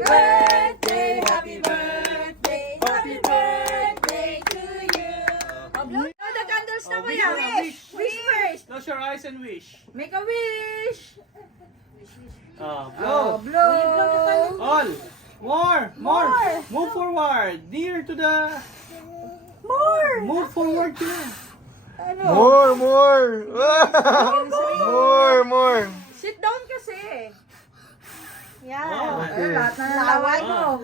birthday, happy birthday, happy birthday to you. Blow the candles na kuya. Wish first. Close your eyes and wish. Make a wish. Blow. Blow. All. More. Move forward. Near to the... Move forward to the... More. More. Sit down kasi. Yan. Oh, okay. Lahat na nalaway mo.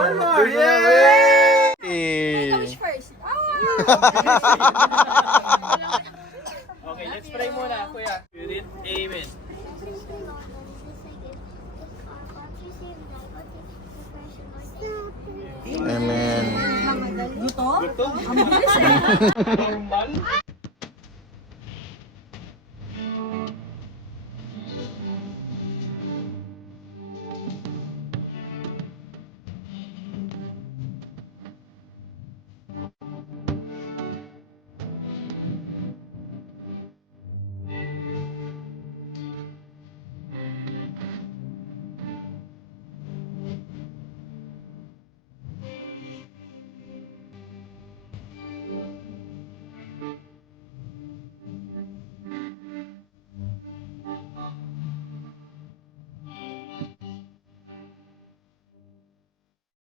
One more. Yay! Wish first. Okay, let's pray muna, kuya. Spirit, amen. Amen. Gutom? Ito? Ang bilis eh. Normal?